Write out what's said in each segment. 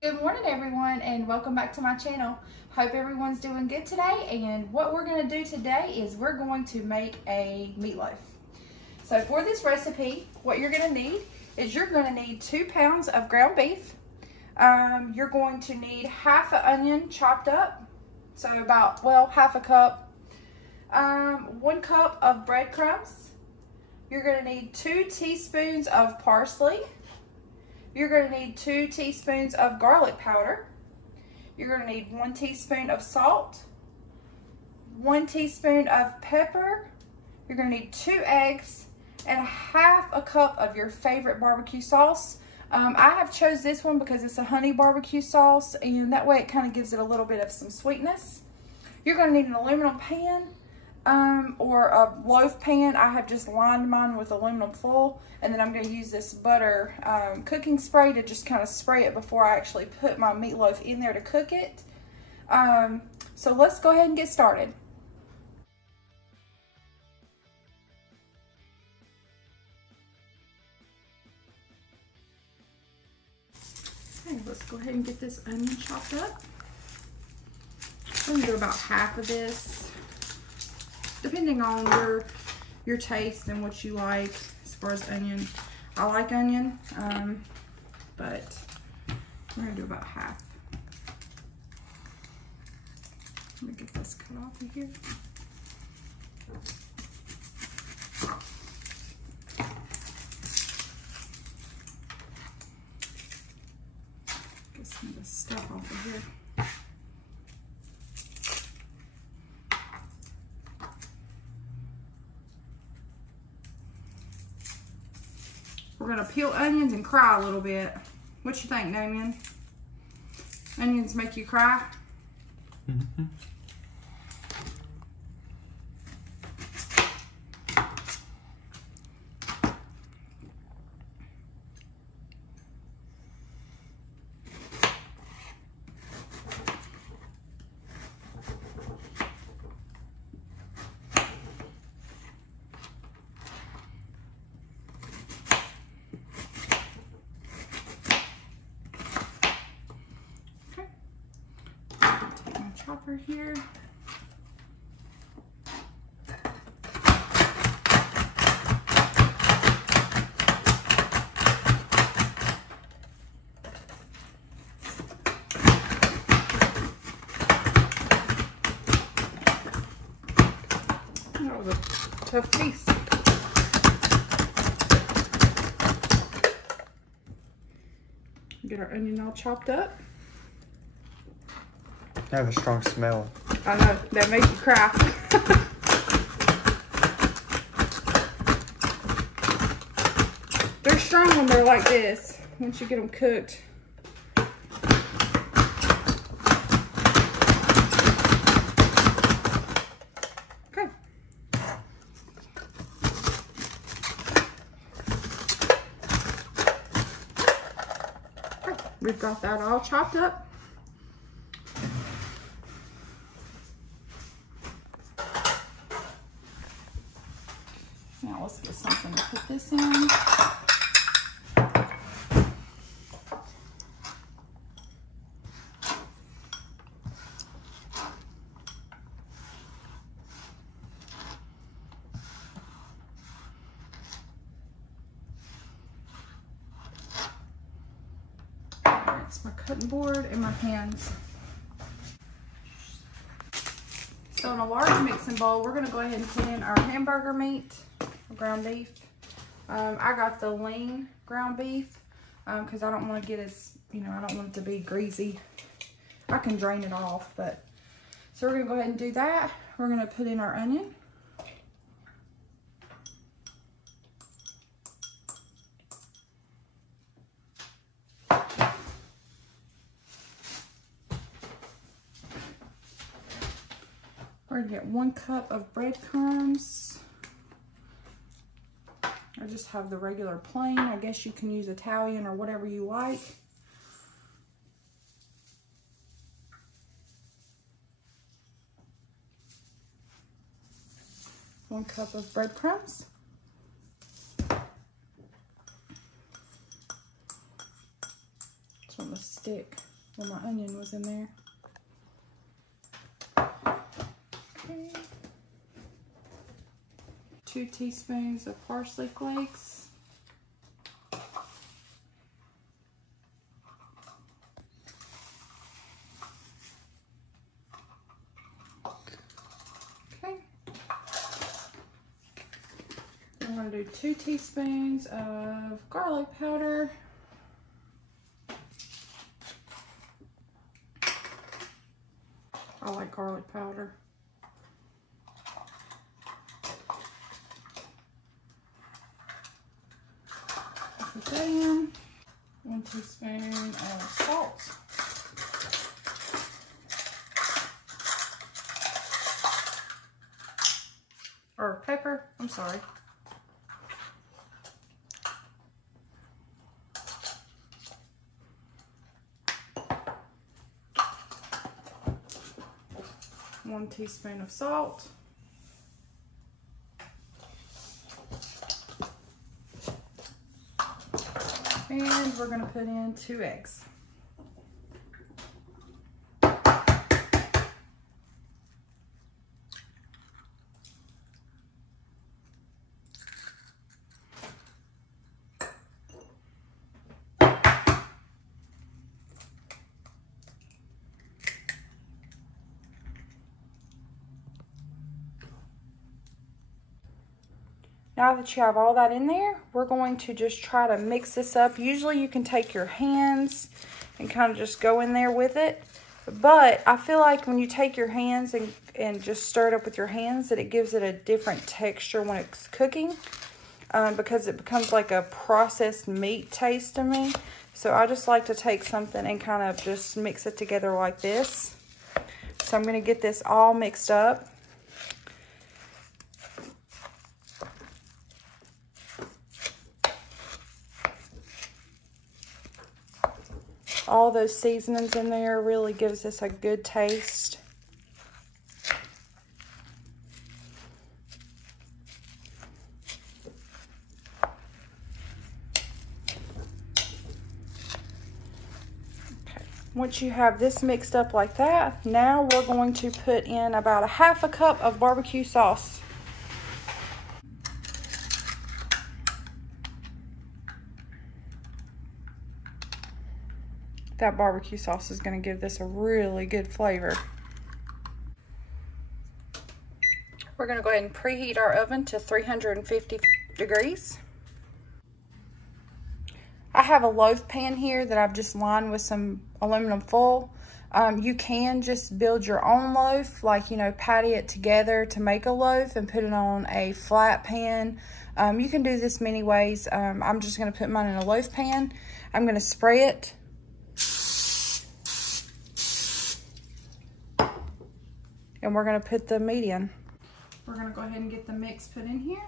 Good morning everyone, and welcome back to my channel. Hope everyone's doing good today, and what we're going to do today is we're going to make a meatloaf. So for this recipe, what you're going to need is you're going to need 2 pounds of ground beef. You're going to need half an onion chopped up, so about, well, half a cup. 1 cup of breadcrumbs. You're going to need 2 teaspoons of parsley. You're going to need 2 teaspoons of garlic powder. You're going to need 1 teaspoon of salt, 1 teaspoon of pepper. You're going to need 2 eggs and half a cup of your favorite barbecue sauce. I have chose this one because it's a honey barbecue sauce, and that way it kind of gives it a little bit of some sweetness. You're going to need an aluminum pan or a loaf pan. I have just lined mine with aluminum foil, and then I'm going to use this butter cooking spray to just kind of spray it before I actually put my meatloaf in there to cook it. So let's go ahead and get started. Okay, let's go ahead and get this onion chopped up. I'm going to do about half of this, depending on your taste and what you like as far as onion. I like onion, but we're gonna do about half. Let me get this cut off of here. Get some of this stuff off of here. We're gonna peel onions and cry a little bit. What you think, Damien? Onions make you cry? Mm-hmm. Chopper here. That was a tough piece. Get our onion all chopped up. I have a strong smell. I know, that makes you cry. They're strong when they're like this, once you get them cooked. Okay. Okay, we've got that all chopped up. Now let's get something to put this in. It's my cutting board and my hands. So in a large mixing bowl, we're gonna go ahead and put in our hamburger meat, ground beef. I got the lean ground beef because I don't want to get as, I don't want it to be greasy. I can drain it off, but so we're gonna go ahead and do that. We're gonna put in our onion. We're gonna get 1 cup of breadcrumbs. I just have the regular plain. I guess you can use Italian or whatever you like. One cup of breadcrumbs. It's on the stick. Well, my onion was in there. Okay. 2 teaspoons of parsley flakes. Okay. I'm going to do 2 teaspoons of garlic powder. I like garlic powder. Put that in. 1 teaspoon of salt. Or pepper, I'm sorry. One teaspoon of salt. And we're going to put in 2 eggs. Now that you have all that in there, we're going to just try to mix this up. Usually you can take your hands and kind of just go in there with it. But I feel like when you take your hands and just stir it up with your hands, that it gives it a different texture when it's cooking. Because it becomes like a processed meat taste to me. So I just like to take something and kind of just mix it together like this. So I'm going to get this all mixed up. All those seasonings in there really gives this a good taste. Okay. Once you have this mixed up like that, now we're going to put in about 1/2 cup of barbecue sauce. That barbecue sauce is going to give this a really good flavor. We're going to go ahead and preheat our oven to 350 degrees. I have a loaf pan here that I've just lined with some aluminum foil. You can just build your own loaf, like, you know, patty it together to make a loaf and put it on a flat pan. You can do this many ways. I'm just going to put mine in a loaf pan. I'm going to spray it. And we're going to put the meat in. We're going to go ahead and get the mix put in here.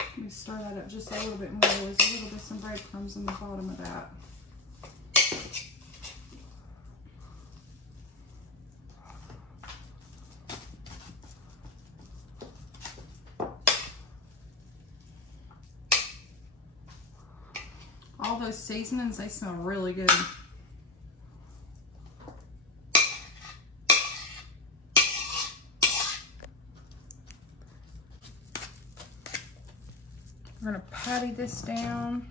Let me stir that up just a little bit more. There's a little bit some breadcrumbs in the bottom of that. All those seasonings, they smell really good. We're going to patty this down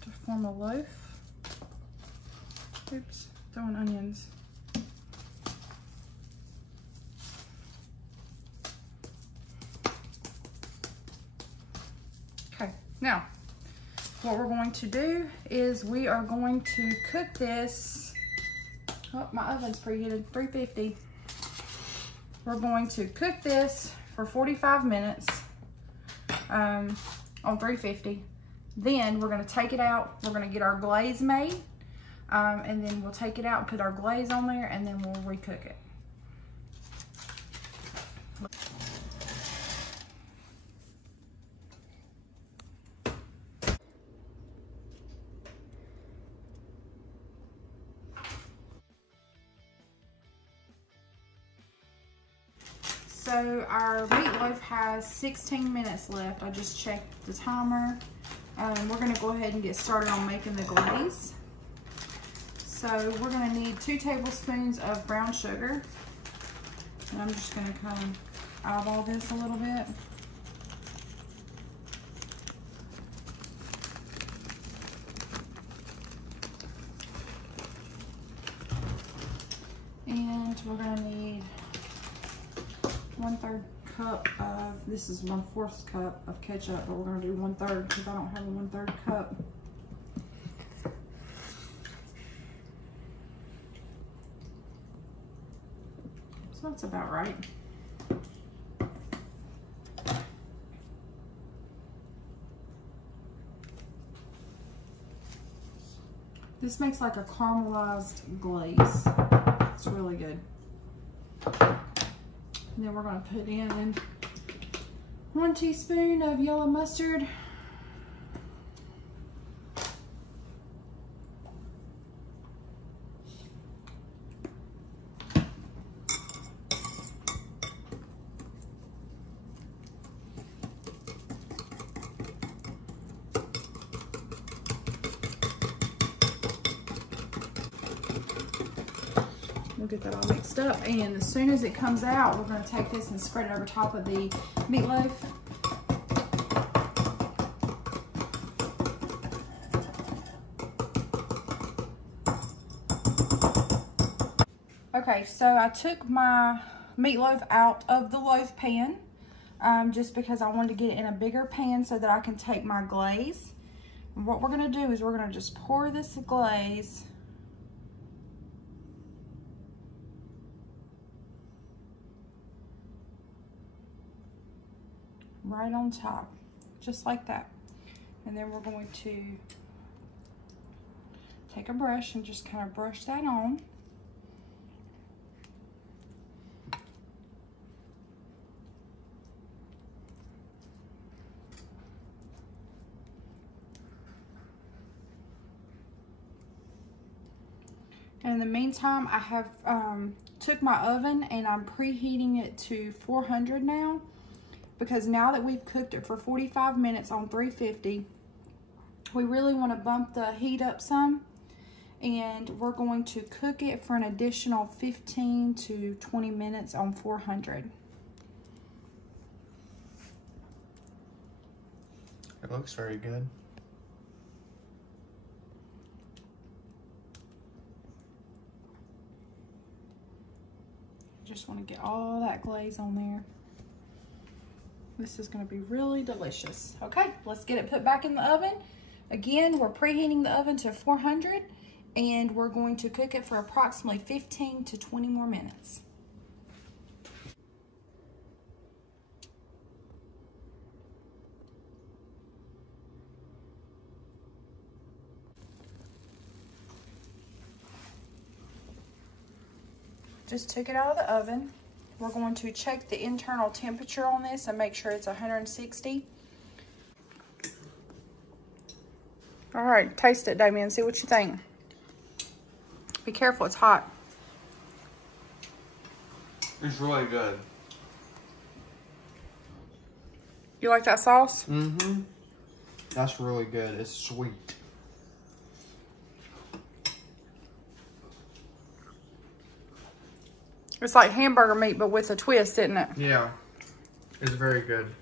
to form a loaf. Oops, throwing onions. Okay, now what we're going to do is we are going to cook this. Oh, my oven's preheated, 350. We're going to cook this for 45 minutes on 350. Then we're going to take it out. We're going to get our glaze made. And then we'll take it out and put our glaze on there, and then we'll recook it. So our meatloaf has 16 minutes left. I just checked the timer. We're gonna go ahead and get started on making the glaze. So we're gonna need 2 tablespoons of brown sugar. And I'm just gonna kind of eyeball this a little bit. And we're gonna need 1/3 cup of, this is 1/4 cup of ketchup, but we're gonna do 1/3 because I don't have a 1/3 cup. So that's about right. This makes like a caramelized glaze. It's really good. And then we're going to put in 1 teaspoon of yellow mustard. We'll get that all mixed up, and as soon as it comes out, we're going to take this and spread it over top of the meatloaf. Okay, so I took my meatloaf out of the loaf pan just because I wanted to get it in a bigger pan so that I can take my glaze. And what we're going to do is we're going to just pour this glaze right on top, just like that. And then we're going to take a brush and just kind of brush that on. And in the meantime, I have took my oven and I'm preheating it to 400 now. Because now that we've cooked it for 45 minutes on 350, we really want to bump the heat up some, and we're going to cook it for an additional 15 to 20 minutes on 400. It looks very good. Just want to get all that glaze on there. This is going to be really delicious. Okay, let's get it put back in the oven. Again, we're preheating the oven to 400, and we're going to cook it for approximately 15 to 20 more minutes. Just took it out of the oven. We're going to check the internal temperature on this and make sure it's 160. All right, taste it, Damien. See what you think. Be careful, it's hot. It's really good. You like that sauce? Mm-hmm. That's really good. It's sweet. It's like hamburger meat, but with a twist, isn't it? Yeah. It's very good.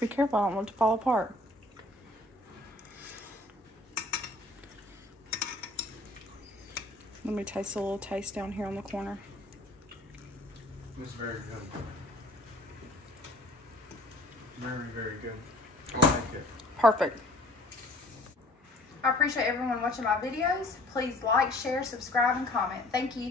Be careful, I don't want it to fall apart. Let me taste a little taste down here on the corner. It's very good. Very, very good. I like it. Perfect. I appreciate everyone watching my videos. Please like, share, subscribe, and comment. Thank you.